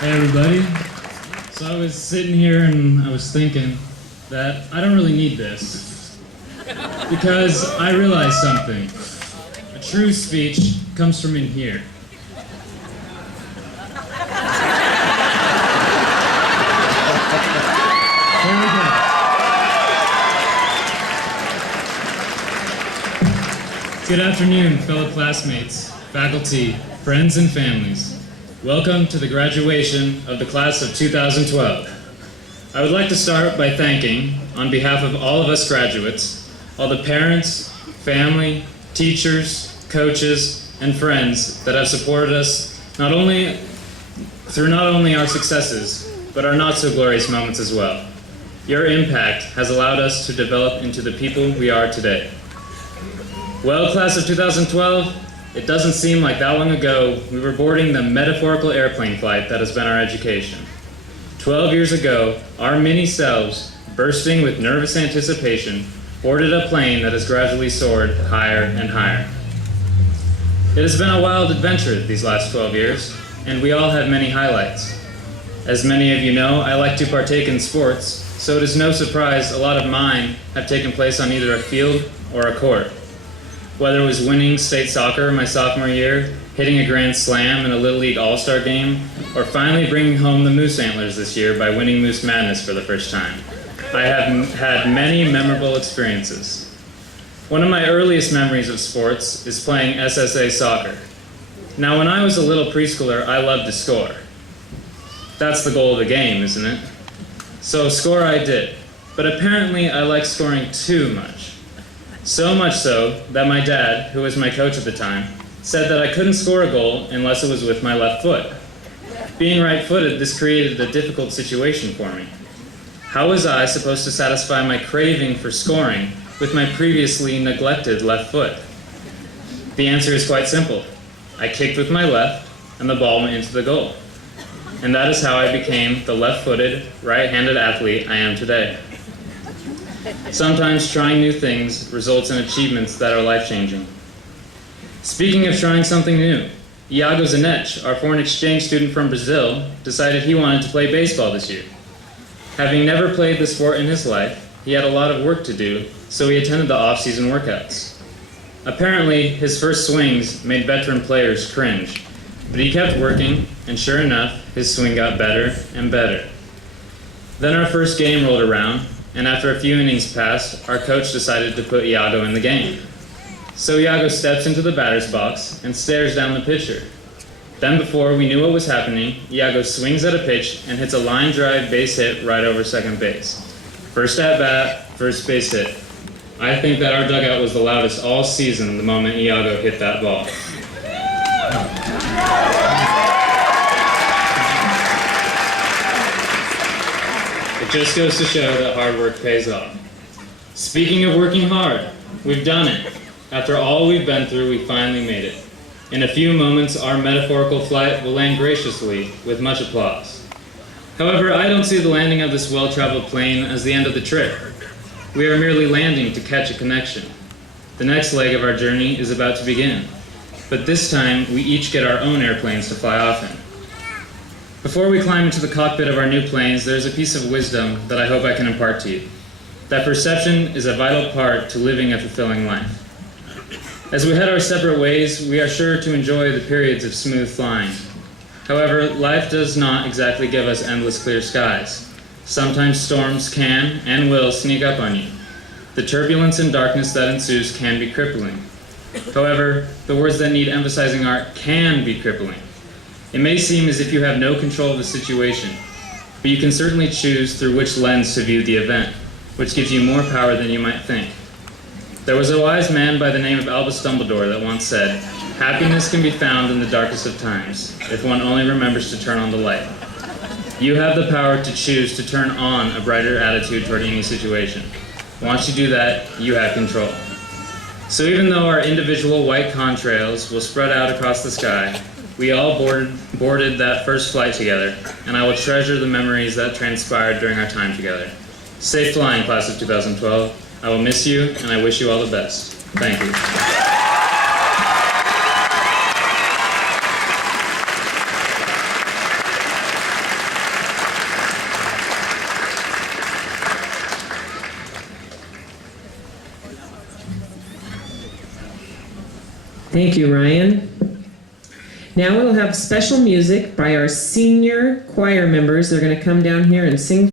Hey everybody. So I was sitting here and I was thinking that I don't really need this because I realized something. A true speech comes from in here. Here we go. Good afternoon, fellow classmates, faculty, friends, and families. Welcome to the graduation of the class of 2012. I would like to start by thanking, on behalf of all of us graduates, all the parents, family, teachers, coaches, and friends that have supported us not only our successes, but our not so glorious moments as well. Your impact has allowed us to develop into the people we are today. Well, class of 2012, it doesn't seem like that long ago we were boarding the metaphorical airplane flight that has been our education. 12 years ago, our mini selves, bursting with nervous anticipation, boarded a plane that has gradually soared higher and higher. It has been a wild adventure these last 12 years, and we all have many highlights. As many of you know, I like to partake in sports, so it is no surprise a lot of mine have taken place on either a field or a court. Whether it was winning state soccer my sophomore year, hitting a grand slam in a Little League All-Star game, or finally bringing home the Moose Antlers this year by winning Moose Madness for the first time, I have had many memorable experiences. One of my earliest memories of sports is playing SSA soccer. Now, when I was a little preschooler, I loved to score. That's the goal of the game, isn't it? So score I did, but apparently I liked scoring too much. So much so that my dad, who was my coach at the time, said that I couldn't score a goal unless it was with my left foot. Being right-footed, this created a difficult situation for me. How was I supposed to satisfy my craving for scoring with my previously neglected left foot? The answer is quite simple. I kicked with my left, and the ball went into the goal. And that is how I became the left-footed, right-handed athlete I am today. Sometimes trying new things results in achievements that are life-changing. Speaking of trying something new, Iago Zanetti, our foreign exchange student from Brazil, decided he wanted to play baseball this year. Having never played the sport in his life, he had a lot of work to do, so he attended the off-season workouts. Apparently, his first swings made veteran players cringe, but he kept working, and sure enough, his swing got better and better. Then our first game rolled around, and after a few innings passed, our coach decided to put Iago in the game. So Iago steps into the batter's box and stares down the pitcher. Then before we knew what was happening, Iago swings at a pitch and hits a line drive base hit right over second base. First at bat, first base hit. I think that our dugout was the loudest all season the moment Iago hit that ball. It just goes to show that hard work pays off. Speaking of working hard, we've done it. After all we've been through, we finally made it. In a few moments, our metaphorical flight will land graciously with much applause. However, I don't see the landing of this well-traveled plane as the end of the trip. We are merely landing to catch a connection. The next leg of our journey is about to begin. But this time, we each get our own airplanes to fly off in. Before we climb into the cockpit of our new planes, there's a piece of wisdom that I hope I can impart to you. That perception is a vital part to living a fulfilling life. As we head our separate ways, we are sure to enjoy the periods of smooth flying. However, life does not exactly give us endless clear skies. Sometimes storms can and will sneak up on you. The turbulence and darkness that ensues can be crippling. However, the words that need emphasizing are can be crippling. It may seem as if you have no control of the situation, but you can certainly choose through which lens to view the event, which gives you more power than you might think. There was a wise man by the name of Albus Dumbledore that once said, "Happiness can be found in the darkest of times, if one only remembers to turn on the light." You have the power to choose to turn on a brighter attitude toward any situation. Once you do that, you have control. So even though our individual white contrails will spread out across the sky, we all boarded that first flight together, and I will treasure the memories that transpired during our time together. Safe flying, class of 2012. I will miss you, and I wish you all the best. Thank you. Thank you, Ryan. Now we'll have special music by our senior choir members. They're going to come down here and sing